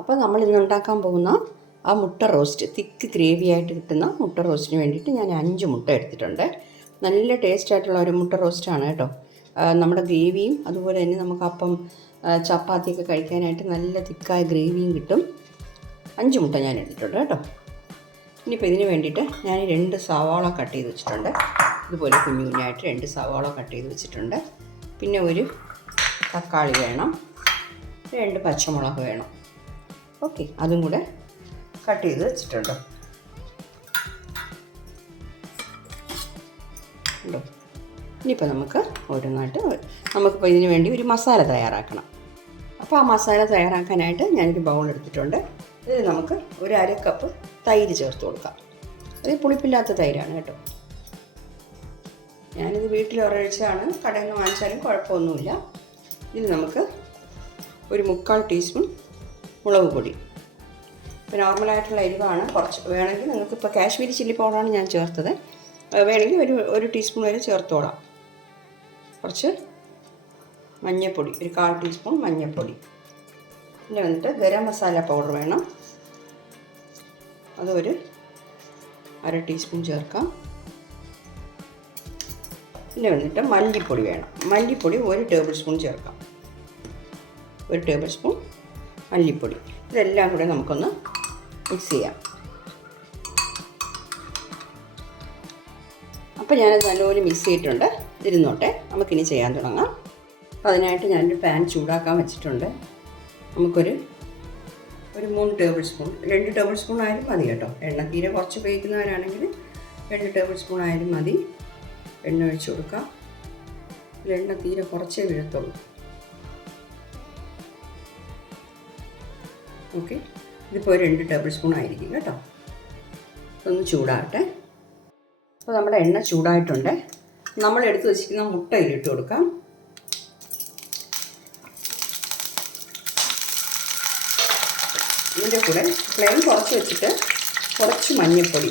അപ്പോൾ നമ്മൾ ഇന്ന് ഉണ്ടാക്കാൻ പോകുന്ന ആ മുട്ട റോസ്റ്റ് തിക്ക് ഗ്രേവി ആയിട്ട് കിട്ടുന്ന മുട്ട റോസ്റ്റിന് വേണ്ടിയിട്ട് ഞാൻ അഞ്ച് മുട്ട എടുത്തിട്ടുണ്ട്. നല്ല ടേസ്റ്റ് ആയിട്ടുള്ള ഒരു മുട്ട റോസ്റ്റാണ് കേട്ടോ. നമ്മുടെ ഗ്രേവിയും അതുപോലെ തന്നെ നമുക്ക് അപ്പം ചപ്പാത്തിയൊക്കെ കഴിക്കാനായിട്ട് നല്ല തിക്കായ ഗ്രേവിയും കിട്ടും. അഞ്ച് മുട്ട ഞാൻ എടുത്തിട്ടുണ്ട് കേട്ടോ. ഇനിയിപ്പോൾ ഇതിന് വേണ്ടിയിട്ട് ഞാൻ രണ്ട് സവാള കട്ട് ചെയ്ത് വെച്ചിട്ടുണ്ട്. ഇതുപോലെ കുഞ്ഞു കുഞ്ഞായിട്ട് രണ്ട് സവാള കട്ട് ചെയ്ത് വെച്ചിട്ടുണ്ട്. പിന്നെ ഒരു തക്കാളി വേണം. രണ്ട് പച്ചമുളക് വേണം. ഓക്കെ അതും കൂടെ കട്ട് ചെയ്ത് വെച്ചിട്ടുണ്ട്. ഇനിയിപ്പോൾ നമുക്ക് ഓരോന്നായിട്ട് നമുക്കിപ്പോൾ ഇതിന് വേണ്ടി ഒരു മസാല തയ്യാറാക്കണം. അപ്പോൾ ആ മസാല തയ്യാറാക്കാനായിട്ട് ഞാനൊരു ബൗൾ എടുത്തിട്ടുണ്ട്. ഇതിൽ നമുക്ക് ഒരു അര കപ്പ് തൈര് ചേർത്ത് കൊടുക്കാം. അത് പുളിപ്പില്ലാത്ത തൈരാണ് കേട്ടോ. ഞാനിത് വീട്ടിൽ ഒരഴിച്ചാണ്. കടയിൽ നിന്ന് വാങ്ങിച്ചാലും കുഴപ്പമൊന്നുമില്ല. ഇതിൽ നമുക്ക് ഒരു മുക്കാൽ ടീസ്പൂൺ മുളക് പൊടി. ഇപ്പോൾ നോർമലായിട്ടുള്ള എരിവാണ്. കുറച്ച് വേണമെങ്കിൽ നിങ്ങൾക്ക് ഇപ്പോൾ കാശ്മീരി ചില്ലി പൗഡറാണ് ഞാൻ ചേർത്തത്. വേണമെങ്കിൽ ഒരു ഒരു ടീസ്പൂൺ വരെ ചേർത്തോളാം. കുറച്ച് മഞ്ഞൾപ്പൊടി ഒരു കാൽ ടീസ്പൂൺ മഞ്ഞൾപ്പൊടി പിന്നെ വന്നിട്ട് ഗരം മസാല പൗഡർ വേണം. അതൊരു അര ടീസ്പൂൺ ചേർക്കാം. പിന്നെ വന്നിട്ട് മല്ലിപ്പൊടി വേണം. മല്ലിപ്പൊടി ഒരു ടേബിൾ സ്പൂൺ ചേർക്കാം. ഒരു ടേബിൾ സ്പൂൺ മല്ലിപ്പൊടി. ഇതെല്ലാം കൂടെ നമുക്കൊന്ന് മിക്സ് ചെയ്യാം. അപ്പോൾ ഞാനത് നല്ലപോലെ മിക്സ് ചെയ്തിട്ടുണ്ട്. ഇരുന്നോട്ടെ നമുക്കിനി ചെയ്യാൻ തുടങ്ങാം. അപ്പോൾ അതിനായിട്ട് ഞാനൊരു പാൻ ചൂടാക്കാൻ വെച്ചിട്ടുണ്ട്. നമുക്കൊരു ഒരു മൂന്ന് ടേബിൾ സ്പൂൺ രണ്ട് ടേബിൾ സ്പൂൺ ആയാലും മതി കേട്ടോ. എണ്ണ തീരെ കുറച്ച് ഉപയോഗിക്കുന്നവരാണെങ്കിൽ രണ്ട് ടേബിൾ സ്പൂൺ ആയാലും മതി. എണ്ണ ഒഴിച്ച് കൊടുക്കാം. എണ്ണ തീരെ കുറച്ചേ വീഴത്തുള്ളൂ. ഓക്കെ. ഇതിപ്പോൾ ഒരു രണ്ട് ടേബിൾ സ്പൂൺ ആയിരിക്കും കേട്ടോ. ഒന്ന് ചൂടാകട്ടെ. അപ്പോൾ നമ്മുടെ എണ്ണ ചൂടായിട്ടുണ്ട്. നമ്മൾ എടുത്ത് വെച്ചിരിക്കുന്ന മുട്ട ഇതിലിട്ട് കൊടുക്കാം. ഇതിന്റെ കൂടെ ഫ്ലെയിം കുറച്ച് വെച്ചിട്ട് കുറച്ച് മഞ്ഞൾപ്പൊടി.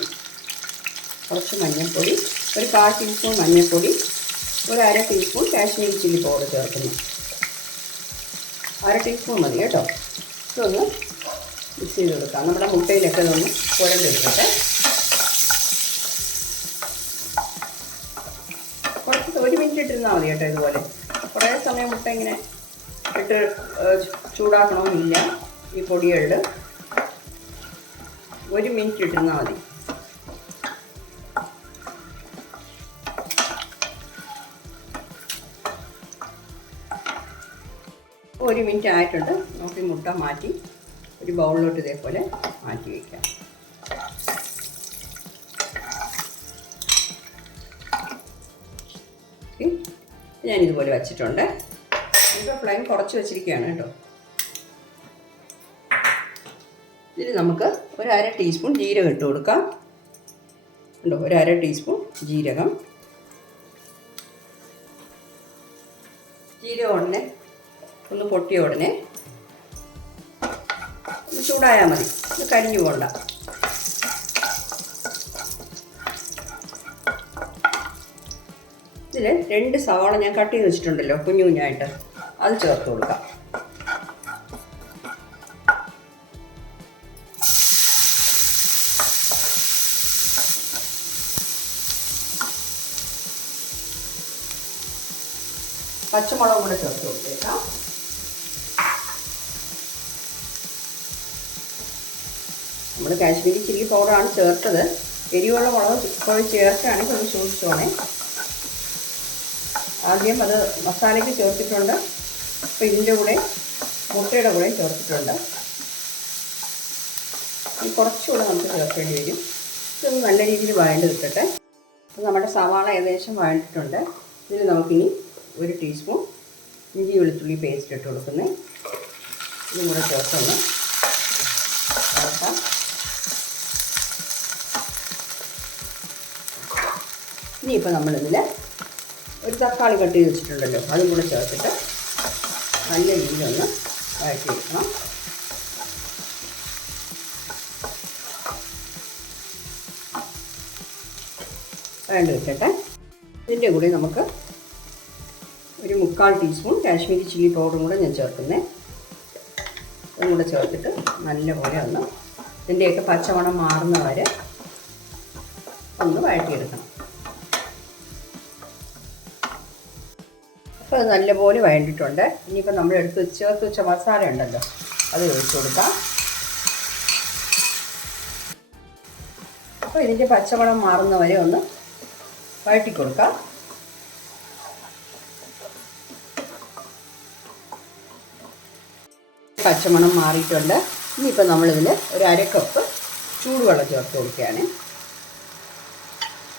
കുറച്ച് മഞ്ഞൾപ്പൊടി ഒരു കാൽ ടീസ്പൂൺ മഞ്ഞൾപ്പൊടി ഒരു അര ടീസ്പൂൺ കാശ്മീരി ചില്ലി പൗഡർ ചേർക്കുന്നു. അര ടീസ്പൂൺ മതി കേട്ടോ. ഇതൊന്ന് മിക്സ് ചെയ്ത് കൊടുക്കാം. നമ്മുടെ മുട്ടയിലൊക്കെ ഇതൊന്ന് കുരണ്ടെടുക്കട്ടെ കുറച്ച് ഒരു മിനിറ്റ് ഇട്ടിരുന്നാൽ മതി കേട്ടോ ഇതുപോലെ. കുറേ സമയം മുട്ട ഇങ്ങനെ ഇട്ട് ചൂടാക്കണമെന്നില്ല ഈ പൊടികളിൽ ഒരു മിനിറ്റ് ഇട്ടിരുന്നാൽ മതി. ഒരു മിനിറ്റ് ആയിട്ടുണ്ട്. നമുക്ക് മുട്ട മാറ്റി. ഒരു ബൗളിലോട്ട് ഇതേപോലെ മാറ്റി വയ്ക്കാം. ഞാനിതുപോലെ വച്ചിട്ടുണ്ട്. ഇപ്പോൾ ഫ്ലെയിം കുറച്ച് വെച്ചിരിക്കുകയാണ് കേട്ടോ. ഇതിൽ നമുക്ക് ഒരു അര ടീസ്പൂൺ ജീരകം ഇട്ട് കൊടുക്കാം. ഉണ്ടോ ഒരു അര ടീസ്പൂൺ ജീരകം. ജീരകം ഉടനെ ഒന്ന് പൊട്ടിയ ഉടനെ ഒന്ന് ചൂടായാൽ മതി. ഒന്ന് കരിഞ്ഞു പോണ്ട. ഇതിൽ രണ്ട് സവാള ഞാൻ കട്ട് ചെയ്ത് വെച്ചിട്ടുണ്ടല്ലോ കുഞ്ഞു കുഞ്ഞായിട്ട്. അത് ചേർത്ത് കൊടുക്കാം. പച്ചമുളക് കൂടെ ചേർത്ത് കൊടുത്തേക്കാം. നമ്മൾ കാശ്മീരി ചില്ലി പൗഡറാണ് ചേർത്തത്. എരിവുള്ള മുളക് ഇപ്പോൾ ചേർക്കുകയാണെങ്കിൽ ഒന്ന് സൂക്ഷിച്ചോണേ. ആദ്യം അത് മസാലയ്ക്ക് ചേർത്തിട്ടുണ്ട്. അപ്പോൾ ഇതിന്റെ കൂടെ മുട്ടയുടെ കൂടെ ചേർത്തിട്ടുണ്ട്. ഈ കുറച്ചുകൂടെ നമുക്ക് ചേർക്കേണ്ടി വരും. ഇതൊന്ന് നല്ല രീതിയിൽ വഴണ്ട് കിട്ടട്ടെ. നമ്മുടെ സവാള ഏകദേശം വഴണ്ടിട്ടുണ്ട്. ഇതിൽ നമുക്കിനി ഒരു ടീസ്പൂൺ ഇഞ്ചി വെളുത്തുള്ളി പേസ്റ്റ് ഇട്ട് കൊടുക്കുന്നത് ഇതും കൂടെ ചേർത്തൊന്ന് ചേർക്കാം ഇനിയിപ്പോൾ നമ്മളിതിൽ ഒരു തക്കാളി കട്ട് ചെയ്ത് വെച്ചിട്ടുണ്ടല്ലോ. അതും കൂടെ ചേർത്തിട്ട് നല്ല രീതിയിലൊന്ന് വഴറ്റി വെക്കണം വേണ്ട വെക്കട്ടെ. ഇതിന്റെ കൂടെ നമുക്ക് ഒരു മുക്കാൽ ടീസ്പൂൺ കാശ്മീരി ചില്ലി പൗഡറും കൂടെ ഞാൻ ചേർക്കുന്നത് അതും കൂടെ ചേർത്തിട്ട് നല്ലപോലെ ഒന്ന് ഇതിന്റെയൊക്കെ പച്ചമണം മാറുന്ന വരെ ഒന്ന് വഴറ്റിയെടുക്കണം. അപ്പോൾ അത് നല്ലപോലെ വഴണ്ടിട്ടുണ്ട് ഇനിയിപ്പോൾ നമ്മൾ എടുത്ത് ചേർത്ത് വെച്ച മസാല ഉണ്ടല്ലോ അത് ഒഴിച്ചു കൊടുക്കാം. അപ്പോൾ ഇതിന്റെ പച്ചമണം മാറുന്ന വരെ ഒന്ന് വഴറ്റി പച്ചമണം മാറിയിട്ടുണ്ട്. ഇനിയിപ്പോൾ നമ്മളിതിൽ ഒരു അര കപ്പ് ചൂടുവെള്ളം ചേർത്ത് കൊടുക്കുകയാണ്.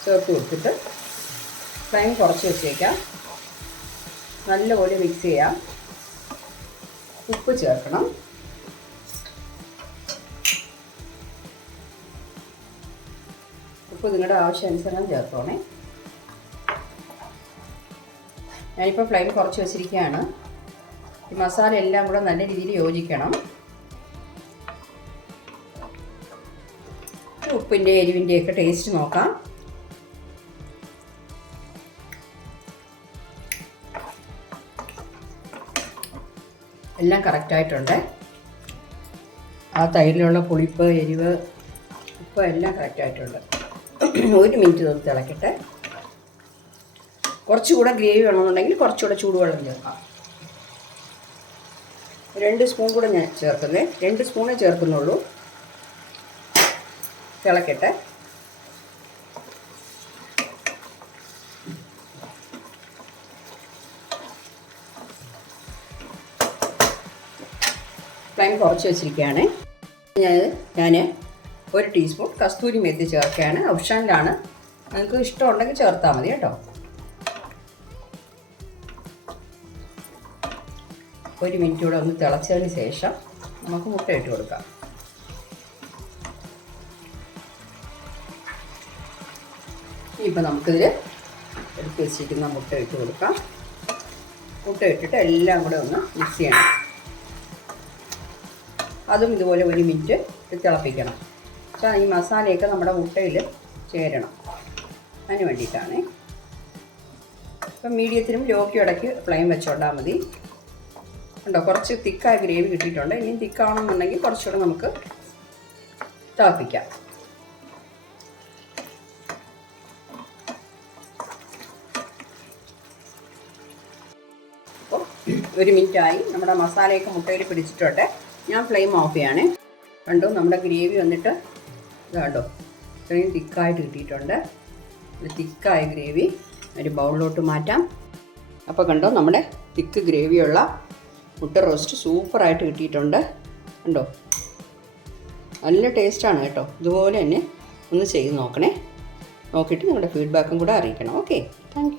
ചേർത്ത് കൊടുത്തിട്ട് ഫ്ലെയിം കുറച്ച് വെച്ചേക്കാം. നല്ലപോലെ മിക്സ് ചെയ്യാം. ഉപ്പ് ചേർക്കണം. ഉപ്പ് നിങ്ങളുടെ ആവശ്യാനുസരണം ചേർത്തോണേ. ഞാനിപ്പോൾ ഫ്ലെയിം കുറച്ച് വെച്ചിരിക്കുകയാണ്. ഈ മസാല എല്ലാം കൂടെ നല്ല രീതിയിൽ യോജിക്കണം. ഉപ്പിന്റെ എരിവിന്റെയൊക്കെ ടേസ്റ്റ് നോക്കാം. എല്ലാം കറക്റ്റായിട്ടുണ്ട് ആ തൈരിലുള്ള പുളിപ്പ് എരിവ് ഉപ്പ് എല്ലാം കറക്റ്റായിട്ടുണ്ട് ഒരു മിനിറ്റ് തൊട്ട് തിളക്കട്ടെ. കുറച്ചുകൂടെ ഗ്രേവി വേണമെന്നുണ്ടെങ്കിൽ കുറച്ചുകൂടെ ചൂടുവെള്ളം ചേർക്കാം. രണ്ട് സ്പൂൺ കൂടെ ഞാൻ ചേർക്കുന്നത് രണ്ട് സ്പൂണേ ചേർക്കുന്നുള്ളൂ. തിളക്കട്ടെ. ഫ്ലെയിം കുറച്ച് വെച്ചിരിക്കുകയാണ്. ഞാൻ ഞാൻ ഒരു ടീസ്പൂൺ കസ്തൂരി മെത്തി ചേർക്കുകയാണ്. ഓപ്ഷനിലാണ്. നിങ്ങൾക്ക് ഇഷ്ടമുണ്ടെങ്കിൽ ചേർത്താൽ മതി കേട്ടോ. ഒരു മിനിറ്റ് കൂടെ ഒന്ന് തിളച്ചതിന് ശേഷം നമുക്ക് മുട്ട ഇട്ട് കൊടുക്കാം. ഇനിയിപ്പോൾ നമുക്കിതിൽ എടുത്ത് വെച്ചിരിക്കുന്ന മുട്ട ഇട്ട് കൊടുക്കാം. മുട്ട ഇട്ടിട്ട് എല്ലാം കൂടെ ഒന്ന് മിക്സ് ചെയ്യണം. അതും ഇതുപോലെ ഒരു മിനിറ്റ് തിളപ്പിക്കണം. ഈ മസാലയൊക്കെ നമ്മുടെ മുട്ടയിൽ ചേരണം. അതിന് വേണ്ടിയിട്ടാണ്. അപ്പം മീഡിയത്തിനും ലോക്കും ഇടയ്ക്ക് ഫ്ലെയിം വെച്ചോണ്ടാൽ മതി. ഉണ്ടോ കുറച്ച് തിക്കായ ഗ്രേവി കിട്ടിയിട്ടുണ്ട്. ഇനിയും തിക്കാവണമെന്നുണ്ടെങ്കിൽ കുറച്ചുകൂടെ നമുക്ക് തിളപ്പിക്കാം. ഒരു മിനിറ്റായി നമ്മുടെ മസാലയൊക്കെ മുട്ടയിൽ പിടിച്ചിട്ടുണ്ട്. ഞാൻ ഫ്ലെയിം ഓഫ് ചെയ്യാണ്. കണ്ടോ നമ്മുടെ ഗ്രേവി വന്നിട്ട് കണ്ടോ ഇത്രയും തിക്കായിട്ട് കിട്ടിയിട്ടുണ്ട്. തിക്കായ ഗ്രേവി. ഒരു ബൗളിലോട്ട് മാറ്റാം. അപ്പോൾ കണ്ടോ നമ്മുടെ തിക്ക് ഗ്രേവിയുള്ള മുട്ട റോസ്റ്റ് സൂപ്പറായിട്ട് കിട്ടിയിട്ടുണ്ട്. കണ്ടോ നല്ല ടേസ്റ്റാണ് കേട്ടോ. ഇതുപോലെ തന്നെ ഒന്ന് ചെയ്ത് നോക്കണേ. നോക്കിയിട്ട് നിങ്ങളുടെ ഫീഡ്ബാക്കും കൂടെ അറിയിക്കണം. Okay thank